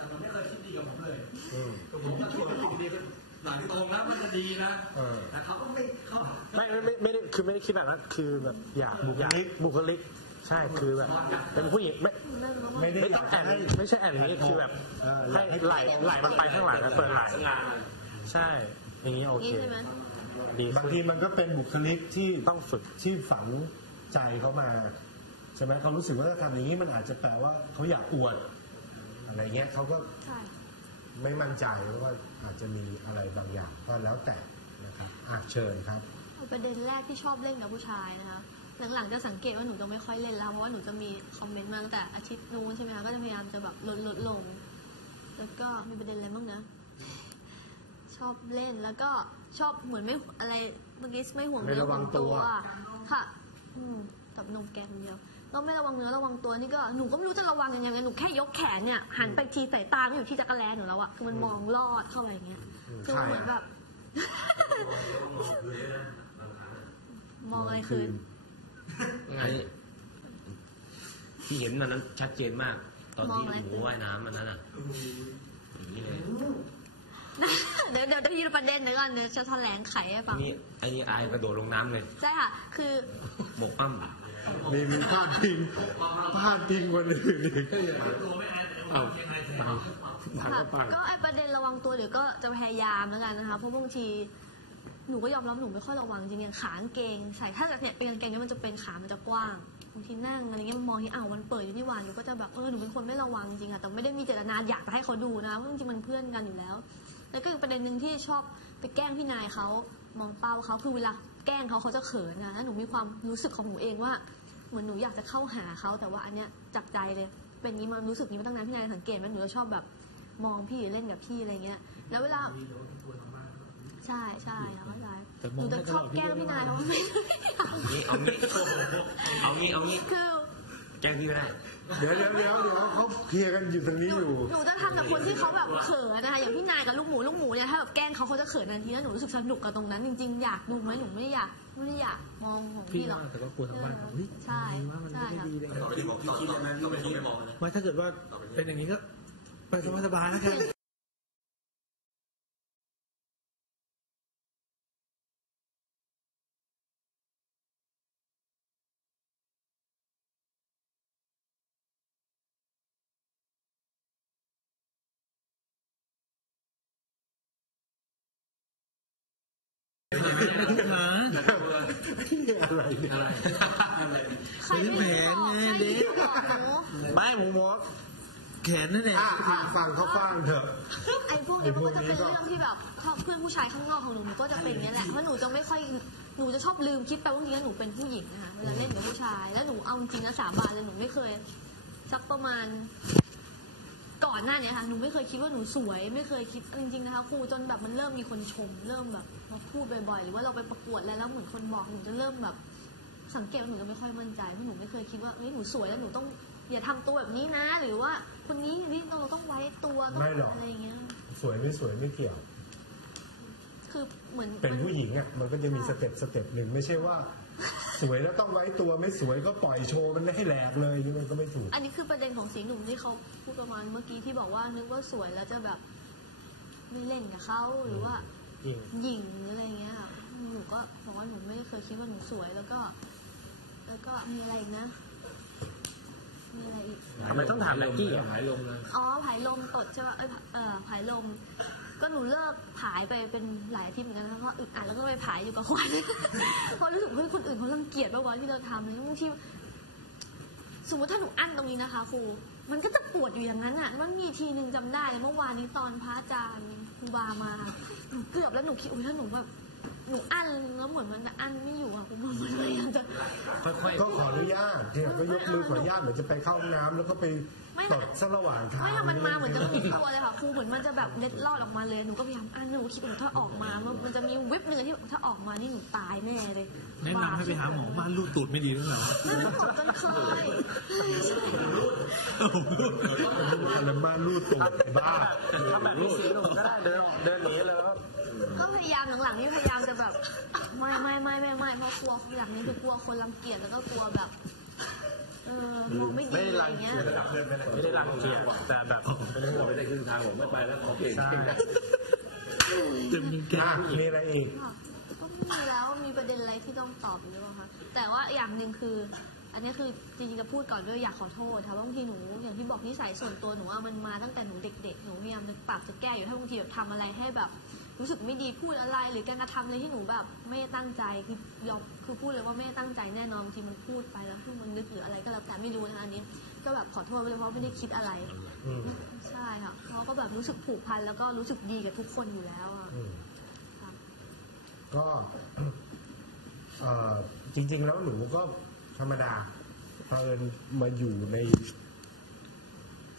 แต่มันไม่เคยคิดดีกับผมเลยอืมผมก็ชวนเขาดีหลังตรงแล้วมันจะดีนะเออแต่เขาก็ไม่เขาไม่ไม่ไม่ไม่ได้คือไม่ได้คิดแบบนั้นคือแบบอยากบุคลิกอยากบุคลิกใช่คือแบบเป็นผู้หญิงไม่ไม่ได้ไม่อต้ยาอกงจะแอนให้ไม่ใช่แอนนี้คือแบบเอออให้ยากให้ไหลไหลมันไปข้างหลังแล้วเปิดไหลงานใช่อย่างนี้โอเคนี่ใช่ไหมดีบางทีมันก็เป็นบุคลิกที่ต้องฝึกที่ฝังใจเขามาใช่ไหมเขารู้สึกว่าถ้าทำอย่างนี้มันอาจจะแปลว่าเขาอยากอวด อะไรเงี้ยเขาก็ใช่ไม่มั่นใจว่าอาจจะมีอะไรบางอย่างก็แล้วแต่นะครับอะเชิญครับประเด็นแรกที่ชอบเล่นกับผู้ชายนะคะหลังๆจะสังเกตว่าหนูจะไม่ค่อยเล่นแล้วเพราะว่าหนูจะมีคอมเมนต์มาตั้งแต่อาทิตย์นู้นใช่ไหมคะก็จะพยายามจะแบบลดลดลง แล้วก็มีประเด็นอะไรบ้างนะชอบเล่นแล้วก็ชอบเหมือนไม่อะไรเมื่อกี้ไม่ห่วงไม่เนื้อระวัห่วงงตัตัววค่ะ อืมกับนมแกงเดียว ก็ไม่ระวังเนื้อระวังตัวนี่ก็หนูก็ไม่รู้จะระวังยังไงหนูแค่ยกแขนเนี่ยหันไปทีสายตาไม่อยู่ที่จักรแลหนูแล้วอะคือมันมองลอดเข้าไปอย่างเงี้ยอืมคือมันเหมือนแบบมองอะไรคืนไงที่เห็นมันนั้นชัดเจนมาก ตอนที่หมูว่ายน้ำมันนั้นอะอย่างนี้เลยเดี๋ยวเดี๋ยวพี่ดูประเด็นเดี๋ยวก่อนเดี๋ยวจะแถลงไขให้ฟังนี่ไอ้นี่อายกระโดดลงน้ำเลย ใช่ค่ะ คือ บกปั้ม มีมีพาดพิงพาดพิงคนอื่นอีกตัวไม่อายแต่ว่ายังไงถึงเอาทางก็ไปก็ไอประเด็นระวังตัวเดี๋ยวก็จะพยายามแล้วกันนะคะเพราะบางทีหนูก็ยอมรับหนูไม่ค่อยระวังจริงๆอย่างขางเกงใส่ถ้าแบบเนี่ยเป็นกางเกงเนี่ยมันจะเป็นขามันจะกว้างบางทีนั่งอะไรเงี้ยมองที่อ้าวมันเปิดอยู่นี่หว่าหนูก็จะแบบเออหนูเป็นคนไม่ระวังจริงอะแต่ไม่ได้มีเจตนาอยากจะให้เขาดูนะเพราะจริงๆมันเพื่อนกันอยู่แล้ว แล้วก็อีกประเด็นหนึ่งที่ชอบไปแกล้งพี่นายเขามองเป้าเขาคือเวลา แกล้งเขาเขาจะเขินนะแล้วหนูมีความรู้สึกของหนูเองว่า เหมือนหนูอยากจะเข้าหาเขาแต่ว่าอันเนี้ยจับใจเลย เป็นนี้มารู้สึกนี้มาตั้งนานพี่นายสังเกตไหมหนูจะชอบแบบมองพี่เล่นกับพี่อะไรเงี้ย แล้วเวลา ใช่ใช่ค่ะเข้าใจหนูจะชอบแกล้งพี่นายเพราะว่าไม่ เอางี้เอางี้เอางี้คือ แกล้งพี่ไม่ได้ เดี๋ยวเดี๋ยวเดี๋ยวเดี๋ยวเขาเคลียร์กันอยู่ตรงนี้หนูอยู่ หนูจะทำกับคนที่เขาแบบเขินนะคะอย่างพี่นายกับลูกหมูลูกหมูเนี่ยถ้าแบบแกล้งเขาเขาจะเขินทันทีแล้วหนูรู้สึกสนุกกับตรงนั้นจริงๆอยากดูไหมหนูไม่อยากไม่ได้อยากมองของพี่พี่หรอก ว่าแต่ก็กลัวทางบ้านบอกเฮ้ยใช่ว่ามันใช่ไม่ค่ะดีเลยต่อไปที่บอกต่อต่อต่อไปที่ไม่มองนะ ว่าถ้าเกิดว่าเป็นอย่างนี้ก็ไปสบายๆแล้วกัน อะไรเนี่ยใครไม่ได้บอกใครไม่ได้บอกหนูไม่หมูหมอแขนนั่นเองอะฟังเขาฟังเถอะไอ้พวกนี้มันก็จะเป็นเรื่องที่แบบเพื่อนผู้ชายข้างนอกของหนูหนูก็จะเป็นอย่างนี้แหละเพราะหนูจะไม่ค่อยหนูจะชอบลืมคิดไปว่าจริงๆหนูเป็นผู้หญิงนะคะเวลาเล่นกับผู้ชายแล้วหนูเอาจริงนะสาบานเลยหนูไม่เคยสักประมาณ ก่อนหน้านี้ค่ะหนูไม่เคยคิดว่าหนูสวย ไม่เคยคิดจริงๆนะคะครูจนแบบมันเริ่มมีคนชม เริ่มแบบมาพูดบ่อยๆหรือว่าเราไปประกวดอะไรแล้วเหมือนคนบอกหนูจะเริ่มแบบ สังเกตว่าหนูจะไม่ค่อยมั่นใจเพราะหนูไม่เคยคิดว่าเฮ้ยหนูสวยแล้วหนูต้องอย่าทำตัวแบบนี้นะ หรือว่าคนนี้นี่เราต้องไว้ตัวต้องไม่หรอก อะไรอย่างเงี้ย สวยไม่สวยไม่เกี่ยว คือเหมือนเป็นผู้หญิงอะมันก็จะมีสเต็ปสเต็ปหนึ่งไม่ใช่ว่า สวยแล้วต้องไว้ตัวไม่สวยก็ปล่อยโชว์มันไม่ให้แหลกเลยนี่มันก็ไม่ถูก อันนี้คือประเด็นของเสียงหนุ่มที่เขาพูดประมาณเมื่อกี้ที่บอกว่านึกว่าสวยแล้วจะแบบไม่เล่นกับเขาหรือว่าจริงหญิงหรืออะไรเงี้ยค่ะหนูก็บอกว่าหนูไม่เคยคิดว่าหนูสวยแล้วก็ แล้วก็มีอะไรอีกนะ มีอะไรอีก ทำไมต้องถามแม็กกี้อะหายลมนะอ๋อผายลมตดใช่ป่ะ เอ้ยเออผายลม ก็หนูเลิกผายไปเป็นหลายอาทิตย์เหมือนกันแล้วก็อึดอัดแล้วก็ไปผายอยู่กับควัน เพราะรู้สึกเฮ้ยคนอื่นเขารังเกียจป่าวะที่เราทำเลยบางทีสมมติถ้าหนูอั้นตรงนี้นะคะครู มันก็จะปวดอยู่อย่างนั้นอะมันมีทีหนึ่งจำได้ เมื่อวานนี้ตอนพระอาจารย์ครูบามา หนูเกือบแล้วหนูคิดอุ้ยถ้าหนูแบบ หนูอั้นแล้วเหมือนมันจะอั้นไม่อยู่อะครูมันพยายามจะค่อยก็ขออนุญาตเนี่ยก็ยกมือขออนุญาตเหมือนจะไปเข้าห้องน้ำแล้วก็ไปไม่ตดสักระหว่างทางไม่ค่ะมันมาเหมือนจะไม่มีตัวเลยค่ะครูเหมือนมันจะแบบเล็ดลอดออกมาเลยหนูก็พยายามอ่านหนูคิดว่าถ้าออกมา มันมันจะมีวิบหนึ่งที่ถ้าออกมานี่หนูตายแน่เลยแนะนำให้ไปหาหมอบ้านลูกตูดไม่ดีด้วยเหรอน่าจะตดจนเคยอะไรบ้านรูดตูดบ้าทำแบบนี้สีหนุ่มก็ได้เดินออกเดินหนีเลยแล้วก็ก็พ ยายามหลังๆนี่พยายามจะแบบไม่ไม่ไม่ไม่ไม่เพราะกลัวอย่างนี้คือกลัวคนรังเกียจแล้วก็กลัวแบบเออดูไม่ดีอะไรเงี้ยระดับเดินไปไม่ได้รังเกียจแต่แบบไม่ได้บอกไม่ได้ครึ่งทางผมไม่ไปแล้วขอเปลี่ยนใช่จะมีแก้อะมีอะไรอีกก็มีแล้วมีประเด็นอะไรที่ต้องตอบหรือเปล่าคะแต่ว่าอย่างหนึ่งคือ อันนี้คือจริงๆจะพูดก่อนด้วยอยากขอโทษค่ะว่าบางทีหนูอย่างที่บอกนิสัยส่วนตัวหนูว่ามันมาตั้งแต่หนูเด็ก ๆ หนูพยายามจะปรับจะแก้อยู่ถ้าบางทีแบบทำอะไรให้แบบ รู้สึกไม่ดีพูดอะไร หรือการกระทำอะไรที่หนูแบบไม่ได้ตั้งใจคือยอมคือพูดเลยว่าไม่ได้ตั้งใจแน่นอนบางทีมันพูดไปแล้วคือมันนึกหรืออะไรก็แล้วแต่ไม่รู้นะคะอันนี้ ก็แบบขอโทษไปเลยเพราะไม่ได้คิดอะไร อืมใช่ค่ะเขาก็แบบรู้สึกผูกพันแล้วก็รู้สึกดีกับทุกคนอยู่แล้วอะอืมก็เอ่อจริง ๆ แล้วหนูก็ธรรมดาเพิ่นมาอยู่ใน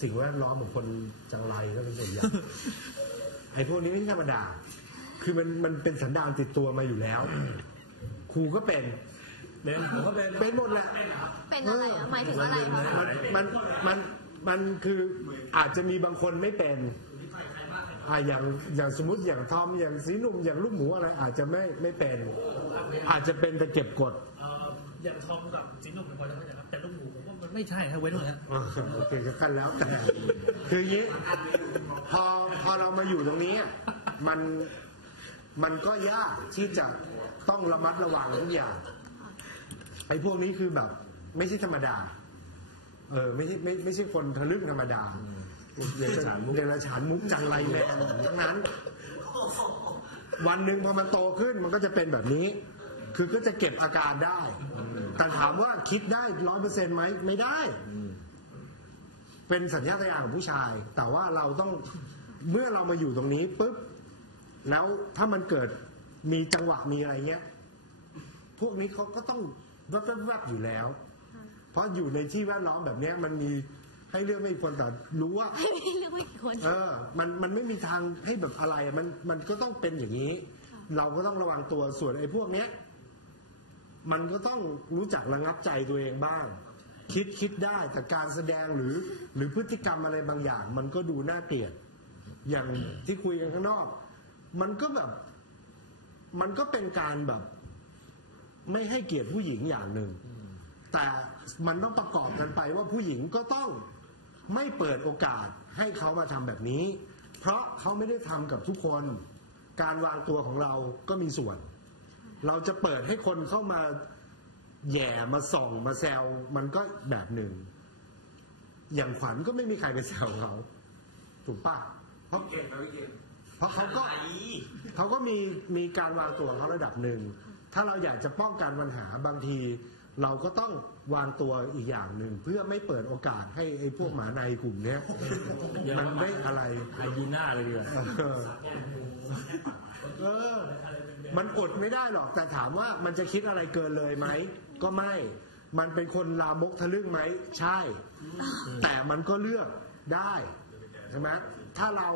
สิ่งแวดล้อมของคนจังไรก็เป็นส่วนใหญ่ ไอ้พวกนี้ไม่ใช่ธรรมดา คือมันมันเป็นสันดานติดตัวมาอยู่แล้ว ครูก็เป็นเป็นผมก็เป็นเป็นหมดแหละเป็นอะไรอะหมายถึงอะไรคะมันมันมันคืออาจจะมีบางคนไม่เป็นอ่าอย่างอย่างสมมติอย่างทอมอย่างสีหนุ่มอย่างลูกหมูอะไร อาจจะไม่ไม่เป็น อาจจะเป็นแต่เก็บกดเอ่ออย่างทองกับจีนุ่มเป็นพอจะเข้าใจครับแต่ลูกหมูผมว่ามันไม่ใช่ครับเว้นเลยฮะอ่าโอเคกันแล้วแต่คืออย่างนี้ พอพอเรามาอยู่ตรงนี้ มันมันก็ยากที่จะต้องระมัดระวังทุกอย่างไอ้พวกนี้คือแบบ ไม่ใช่ธรรมดา เออ ไม่ใช่ไม่ไม่ใช่คนทะลึ่งธรรมดาเดรัจฉานมุกเดรัจฉานมุกจังไรแมนทั้งนั้น วันหนึ่งพอมันโตขึ้นมันก็จะเป็นแบบนี้ คือก็จะเก็บอาการได้ แต่ถามว่าคิดได้ร้อยเปอร์เซ็นต์ไหมไม่ได้ เป็นสัญชาตญาณของผู้ชาย แต่ว่าเราต้องเมื่อเรามาอยู่ตรงนี้ปุ๊บแล้วถ้ามันเกิดมีจังหวะมีอะไรเงี้ย พวกนี้เขาก็ต้องแวบๆๆอยู่แล้ว เพราะอยู่ในที่แวดล้อมแบบเนี้ย มันมีให้เลือกไม่กี่คนแต่รู้ว่าไม่ได้เลือกไม่กี่คนเออ มันมันไม่มีทางให้แบบอะไร มันมันก็ต้องเป็นอย่างนี้ เราก็ต้องระวังตัวส่วนไอ้พวกเนี้ย มันก็ต้องรู้จักระงับใจตัวเองบ้าง คิดคิดได้แต่การแสดงหรือหรือพฤติกรรมอะไรบางอย่าง มันก็ดูน่าเกลียด อย่างที่คุยกันข้างนอก มันก็แบบ มันก็เป็นการแบบ ไม่ให้เกียรติผู้หญิงอย่างหนึ่งแต่มันต้องประกอบกันไปว่าผู้หญิงก็ต้องไม่เปิดโอกาสให้เขามาทำแบบนี้ เพราะเขาไม่ได้ทำกับทุกคน การวางตัวของเราก็มีส่วน เราจะเปิดให้คนเข้ามา แหย่มาส่องมาแซวมันก็แบบหนึ่ง อย่างขวัญก็ไม่มีใครไปแซวเขาถูกปะเพราะเก่งนะพี่เก่งเพราะเขาก็เขาก็มีมีการวางตัวของเขาระดับหนึ่ง ถ้าเราอยากจะป้องกันปัญหาบางที เราก็ต้องวางตัวอีกอย่างหนึ่ง เพื่อไม่เปิดโอกาสให้ไอ้พวกหมาในกลุ่มเนี้ยมันไม่อะไรไอยีน่าเลยดีกว่าเออเออ มันอดไม่ได้หรอกแต่ถามว่ามันจะคิดอะไรเกินเลยไหม ก็ไม่ มันเป็นคนลามกทะลึ่งไหม ใช่ แต่มันก็เลือกได้ใช่ไหมถ้าเรา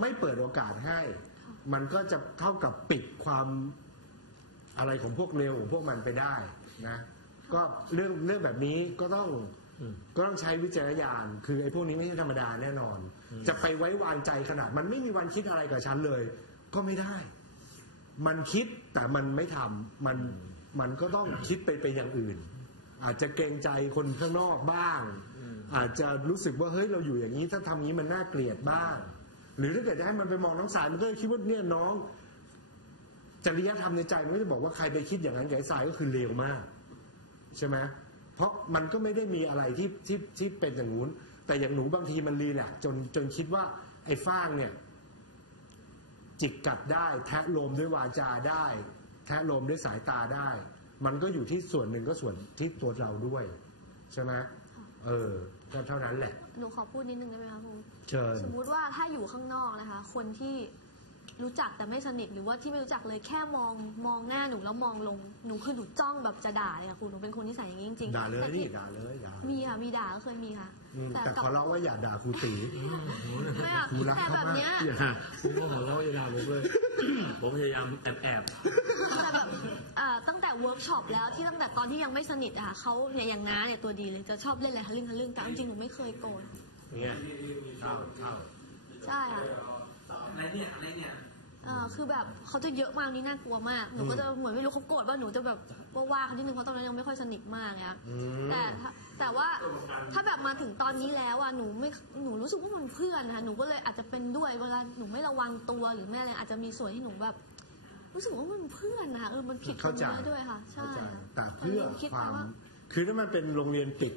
ไม่เปิดโอกาสให้ มันก็จะเท่ากับปิดความอะไรของพวกเร็วของพวกมันไปได้นะ ก็เรื่องเรื่องแบบนี้ก็ต้องอืมก็ต้องใช้วิจารณญาณ คือไอ้พวกนี้ไม่ใช่ธรรมดาแน่นอน จะไปไว้วางใจขนาด มันไม่มีวันคิดอะไรกับฉันเลย ก็ไม่ได้ มันคิดแต่มันไม่ทำมันมันก็ต้องคิดไปเป็นอย่างอื่น อาจจะเกรงใจคนข้างนอกบ้าง อาจจะรู้สึกว่าเฮ้ยเราอยู่อย่างนี้ถ้าทำอย่านี้มันน่าเกลียดบ้าง หรือถ้าเกิดจะให้มันไปมองน้องสายมันก็จะคิดว่าเนี่ยน้องจริยธรรมในใจมันก็จะบอกว่าใครไปคิดอย่างนั้นกับไอ้สายก็คือเลวมาก ใช่ไหมเพราะมันก็ไม่ได้มีอะไรที่ที่ที่เป็นอย่างนู้นแต่อย่างหนูบางทีมันรีแลกจนจนคิดว่าไอ้ฟางเนี่ย จิกกัดได้ แทะโลมด้วยวาจาได้ แทะโลมด้วยสายตาได้ มันก็อยู่ที่ส่วนหนึ่งก็ส่วนที่ตัวเราด้วย ใช่ไหมเออก็เท่านั้นแหละ หนูขอพูดนิดนึงได้ไหมคะครูเชิญสมมุติว่าถ้าอยู่ข้างนอกนะคะ คนที่ รู้จักแต่ไม่สนิทหรือว่าที่ไม่รู้จักเลยแค่มองมองหน้าหนูแล้วมองลงหนูคือหนูจ้องแบบจะด่าเลยค่ะครูหนูเป็นคนนิสัยอย่างนี้จริงๆด่าเลยแต่นี่ที่ด่าเลยด่ามีค่ะมีด่าก็เคยมีค่ะอืมแต่แต่กับขอร้องว่าอย่าด่าครูตีไม่อะครูรักแต่เขาแบบมากเนี้ยอย่าผมก็หัวเราะเวลาผมเลยผมพยายามแอบแอบแต่แบบอ่าตั้งแต่เวิร์กช็อปแล้วที่ตั้งแต่ตอนที่ยังไม่สนิทอะค่ะเขาเนี่ยอย่างน้าเนี่ยตัวดีเลยจะชอบเล่นอะไรทะลึ่งทะลึ่งแต่เอาจริงๆหนูไม่เคยโกรธเนี่ยเข้าเข้าใช่ค่ะอะไรเนี่ยอะไรเนี่ย เออคือแบบเขาจะเยอะมากนี่น่ากลัวมากหนูก็จะเหมือนไม่รู้เขาโกรธว่าหนูจะแบบว่าๆเขานิดนึงเพราะตอนนั้นยังไม่ค่อยสนิทมากไงอืม แต่ถ้าแต่ว่าถ้าแบบมาถึงตอนนี้แล้วอะหนูไม่หนูรู้สึกว่ามันเพื่อนนะคะหนูก็เลยอาจจะเป็นด้วยเวลาหนูไม่ระวังตัวหรือไม่อะไรอาจจะมีส่วนที่หนูแบบ รู้สึกว่ามันเพื่อนนะคะเออมันผิดเข้าใจ เยอะด้วยค่ะ ใช่เข้าใจแต่เพื่อคิดคไปวาม ว่า คือถ้ามันเป็นโรงเรียนปิด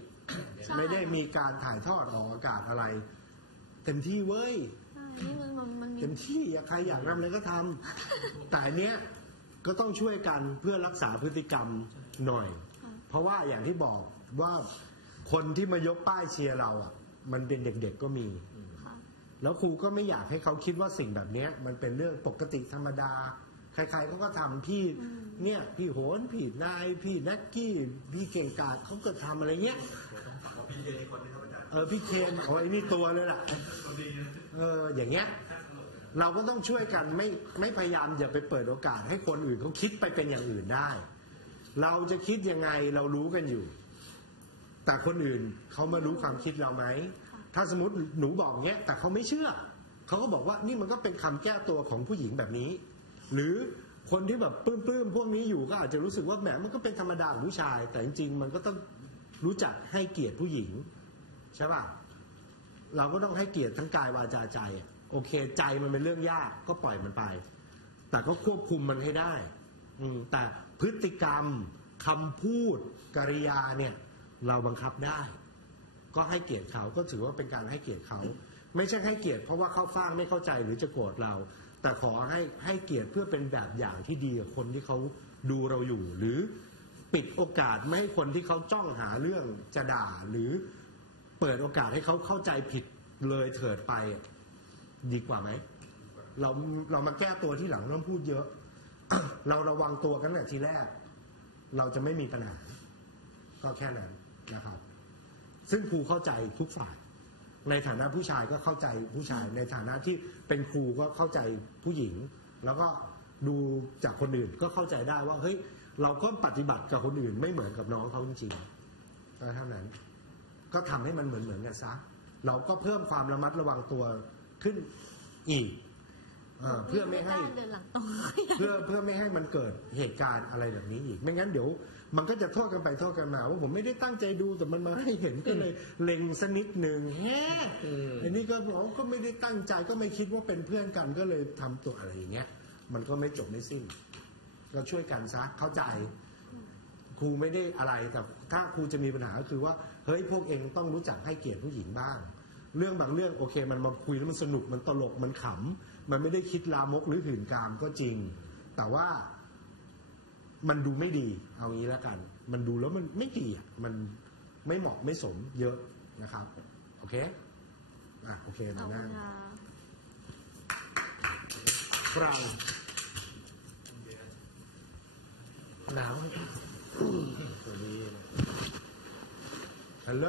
ใช่ ไม่ได้มีการถ่ายทอดออกอากาศอะไร เต็มที่เว้ยใช่ นี่มันมันมันมีเต็มที่อยากใครอยากทำอะไรก็ทำแต่อันเนี้ยก็ต้องช่วยกันเพื่อรักษาพฤติกรรมหน่อย เพราะว่าอย่างที่บอกว่าคนที่มายกป้ายเชียร์เราอะ มันเป็นเด็กๆก็มี ค่ะแล้วครูก็ไม่อยากให้เขาคิดว่าสิ่งแบบเนี้ย มันเป็นเรื่องปกติธรรมดา ใครๆเขาก็ทำพี่อืมเนี่ย พี่โหนพี่นาย พี่แนักกี้พี่เก่งกาจเขาก็ทำอะไรเงี้ยเอ เออพี่เคนโอ้ยนี่ตัวเลยล่ะเอออย่างเงี้ย เราก็ต้องช่วยกันไม่ไม่พยายามอย่าไปเปิดโอกาส ให้คนอื่นเขาคิดไปเป็นอย่างอื่นได้ เราจะคิดยังไงเรารู้กันอยู่ แต่คนอื่นเขามารู้ความคิดเราไหมถ้าสมมติหนูบอกเงี้ย แต่เขาไม่เชื่อเขาก็บอกว่านี่มันก็เป็นคำแก้ตัวของผู้หญิงแบบนี้ หรือคนที่แบบปลื้มๆพวกนี้อยู่ก็อาจจะรู้สึกว่าแหมมันก็เป็นธรรมดาของผู้ชาย แต่จริงๆมันก็ต้องรู้จักให้เกียรติผู้หญิง ใช่ป่ะเราก็ต้องให้เกียรติทั้งกายวาจาใจ โอเค ใจมันเป็นเรื่องยากก็ปล่อยมันไป แต่ก็ควบคุมมันให้ได้ อืมแต่พฤติกรรมคำพูดกริยาเนี่ย เราบังคับได้ ก็ให้เกียรติเขาก็ถือว่าเป็นการให้เกียรติเขา ไม่ใช่ให้เกียรติเพราะว่าเขาฟังไม่เข้าใจหรือจะโกรธเรา แต่ขอให้ให้เกียรติเพื่อเป็นแบบอย่างที่ดีกับคนที่เขาดูเราอยู่ หรือปิดโอกาสไม่ให้คนที่เขาจ้องหาเรื่องจะด่าหรือ ปิดโอกาสให้เขาเข้าใจผิดเลยเถิดไป ดีกว่าไหมเราเรามาแก้ตัวที่หลังต้องพูดเยอะ เราระวังตัวกันแต่ทีแรก เราจะไม่มีปัญหาก็แค่นั้นนะครับ ซึ่งครูเข้าใจทุกฝ่าย ในฐานะผู้ชายก็เข้าใจผู้ชาย ในฐานะที่เป็นครูก็เข้าใจผู้หญิง แล้วก็ดูจากคนอื่นก็เข้าใจได้ว่าเฮ้ยเราก็ปฏิบัติกับคนอื่นไม่เหมือนกับน้องเขาจริงๆก็เท่านั้น ก็ทำให้มันเหมือนเหมือนๆกันซะเราก็เพิ่มความระมัดระวังตัวขึ้นอีกเออเพื่อไม่ให้เดินหลังตรงเพื่อเพื่อไม่ให้มันเกิดเหตุการณ์อะไรแบบนี้อีก ไม่งั้นเดี๋ยว มันก็จะโทษกันไปโทษกันมาว่าผมไม่ได้ตั้งใจดูแต่มันมาให้เห็นก็เลยเล็งสกนิดหนึ่งแฮะอันนี้ก็บอกว่าก็ไม่ได้ตั้งใจก็ไม่คิดว่าเป็นเพื่อนกันก็เลยทำตัวอะไรอย่างเงี้ย มันก็ไม่จบไม่สิ้นก็ช่วยกันซะเข้าใจ ครูไม่ได้อะไรแต่ ถ้าครูจะมีปัญหาก็คือว่าเฮ้ยพวกเองต้องรู้จักให้เกียรติผู้หญิงบ้าง เรื่องบางเรื่องโอเค มันมาคุยแล้วมันสนุกมันตลกมันขำมันไม่ได้คิดลามกหรือหื่นกามก็จริง แต่ว่ามันดูไม่ดีเอางี้แล้วกัน มันดูแล้วมันไม่ดีอะมันไม่เหมาะไม่สมเยอะนะครับ โอเคอะโอเคขอมาบคุนั่งณค่ะฟรังหนาวสวัสดีฮัล โหล